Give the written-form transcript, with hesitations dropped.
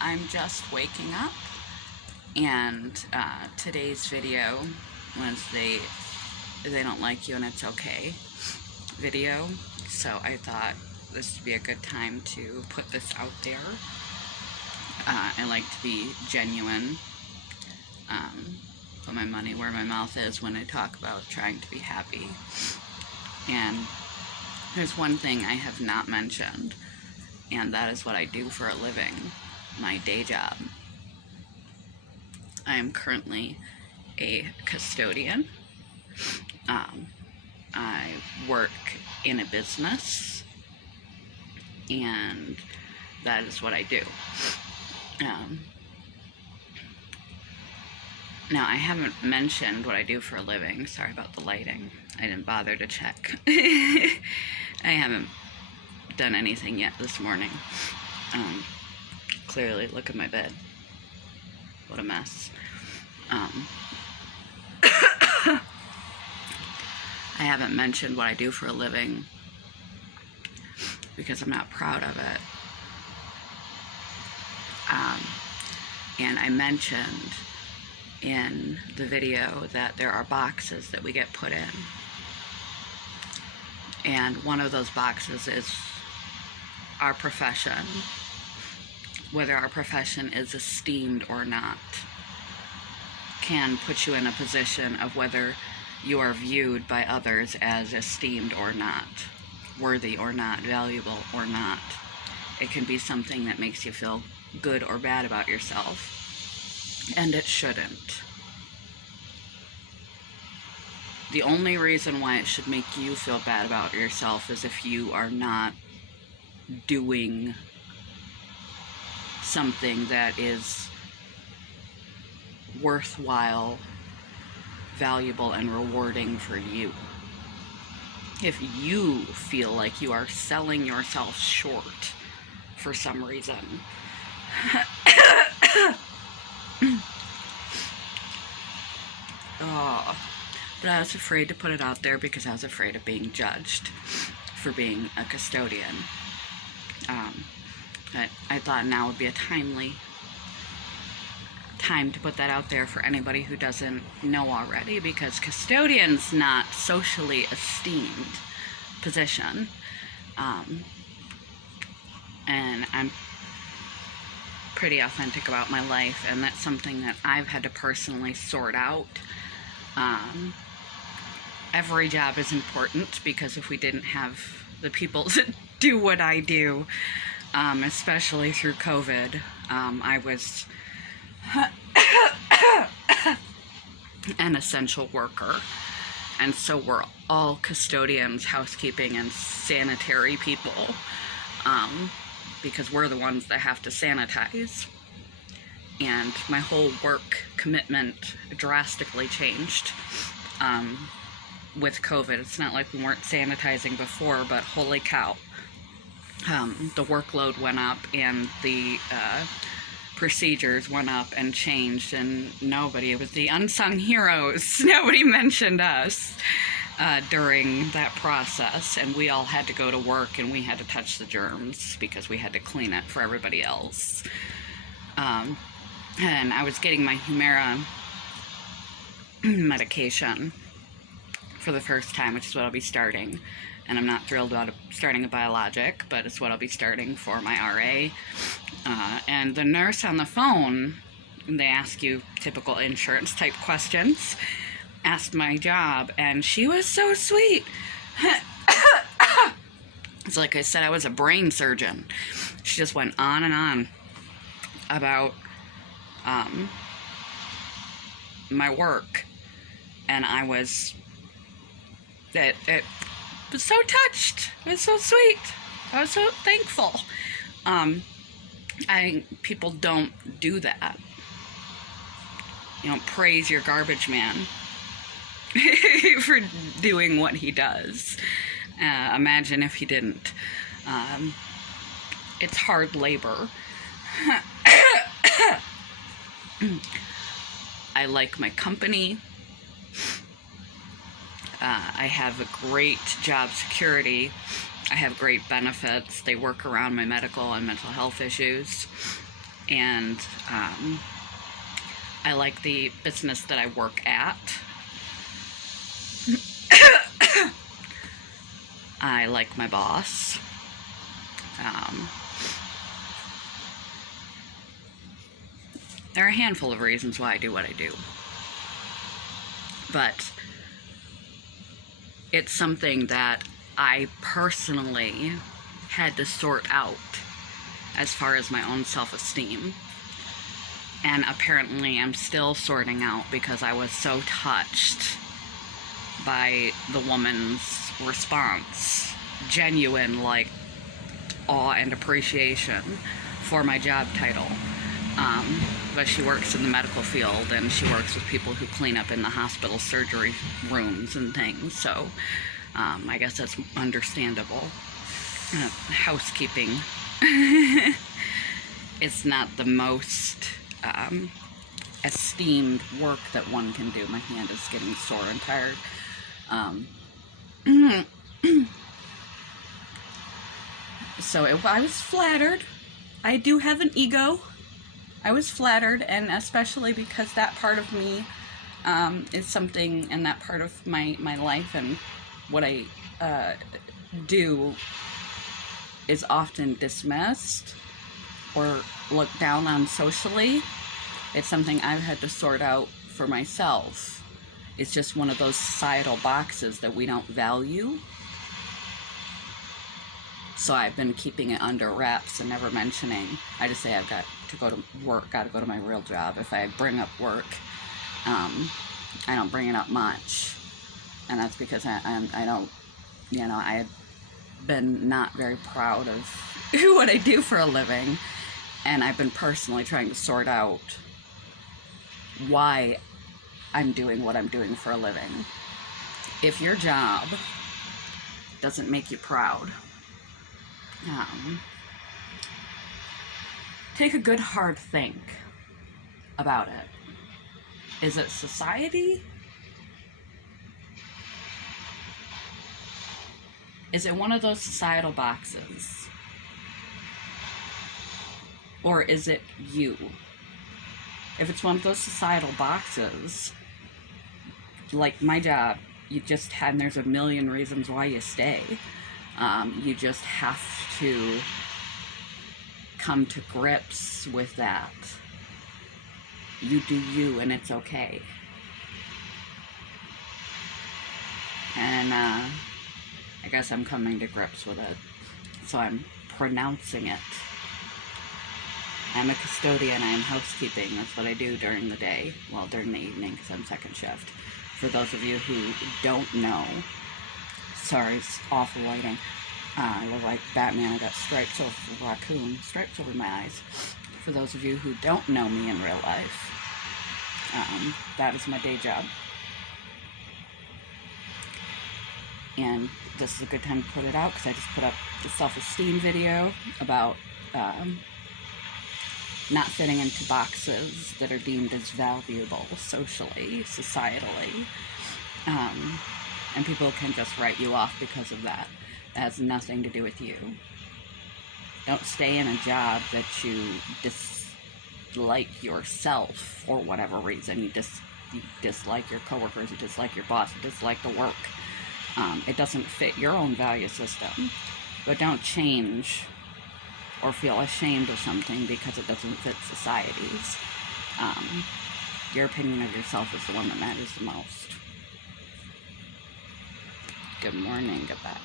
I'm just waking up, and today's video was they don't like you and it's okay video, so I thought this would be a good time to put this out there. I like to be genuine, put my money where my mouth is when I talk about trying to be happy. And there's one thing I have not mentioned, and that is what I do for a living, my day job. I am currently a custodian. I work in a business, and that is what I do. Now, I haven't mentioned what I do for a living. Sorry about the lighting. I didn't bother to check. I haven't done anything yet this morning. Clearly, look at my bed. What a mess. I haven't mentioned what I do for a living because I'm not proud of it. And I mentioned in the video that there are boxes that we get put in. And one of those boxes is our profession, whether our profession is esteemed or not, can put you in a position of whether you are viewed by others as esteemed or not, worthy or not, valuable or not. It can be something that makes you feel good or bad about yourself, and it shouldn't. The only reason why it should make you feel bad about yourself is if you are not doing something that is worthwhile, valuable, and rewarding for you. If you feel like you are selling yourself short for some reason, but I was afraid to put it out there because I was afraid of being judged for being a custodian. But I thought now would be a timely time to put that out there for anybody who doesn't know already, because custodian's not socially esteemed position. And I'm pretty authentic about my life, and that's something that I've had to personally sort out. Every job is important, because if we didn't have the people to do what I do, especially through COVID, I was an essential worker, and so we're all custodians, housekeeping, and sanitary people, because we're the ones that have to sanitize. And my whole work commitment drastically changed with COVID. It's not like we weren't sanitizing before, but holy cow, the workload went up, and the procedures went up and changed, and it was the unsung heroes. Nobody mentioned us during that process, and we all had to go to work, and we had to touch the germs because we had to clean it for everybody else. And I was getting my Humira medication for the first time, which is what I'll be starting. And I'm not thrilled about starting a biologic, but it's what I'll be starting for my RA. And the nurse on the phone, they ask you typical insurance type questions, asked my job, and she was so sweet. It's like I said, I was a brain surgeon. She just went on and on about my work, and I was so touched. It was so sweet. I was so thankful. I think people don't do that. You don't praise your garbage man for doing what he does. Imagine if he didn't. It's hard labor. I like my company. I have a great job security. I have great benefits. They work around my medical and mental health issues. and I like the business that I work at. I like my boss. There are a handful of reasons why I do what I do, but it's something that I personally had to sort out as far as my own self-esteem. And apparently I'm still sorting out, because I was so touched by the woman's response. Genuine, like, awe and appreciation for my job title. But she works in the medical field, and she works with people who clean up in the hospital surgery rooms and things. So I guess that's understandable. Housekeeping is not the most esteemed work that one can do. My hand is getting sore and tired. So I was flattered. I do have an ego. I was flattered, and especially because that part of me is something, and that part of my life and what I do is often dismissed or looked down on socially. It's something I've had to sort out for myself. It's just one of those societal boxes that we don't value. So I've been keeping it under wraps and never mentioning. I just say I've got to go to work, got to go to my real job. If I bring up work, I don't bring it up much. And that's because I don't, I've been not very proud of what I do for a living. And I've been personally trying to sort out why I'm doing what I'm doing for a living. If your job doesn't make you proud, take a good hard think about it. Is it society? Is it one of those societal boxes? Or is it you? If it's one of those societal boxes, like my job, you just had, and there's a million reasons why you stay. You just have to come to grips with that. You do you, and it's okay. And I guess I'm coming to grips with it. So I'm pronouncing it. I'm a custodian, I'm housekeeping. That's what I do during the day. Well, during the evening, because I'm second shift. For those of you who don't know, sorry, it's awful lighting. I look like Batman. I got stripes over raccoon, stripes over my eyes. For those of you who don't know me in real life, that is my day job. And this is a good time to put it out, because I just put up the self-esteem video about not fitting into boxes that are deemed as valuable socially, societally. And people can just write you off because of that. That has nothing to do with you. Don't stay in a job that you dislike yourself for whatever reason. You dislike your coworkers, you dislike your boss, you dislike the work. It doesn't fit your own value system. But don't change or feel ashamed of something because it doesn't fit society's. Your opinion of yourself is the one that matters the most. Good morning, goodbye.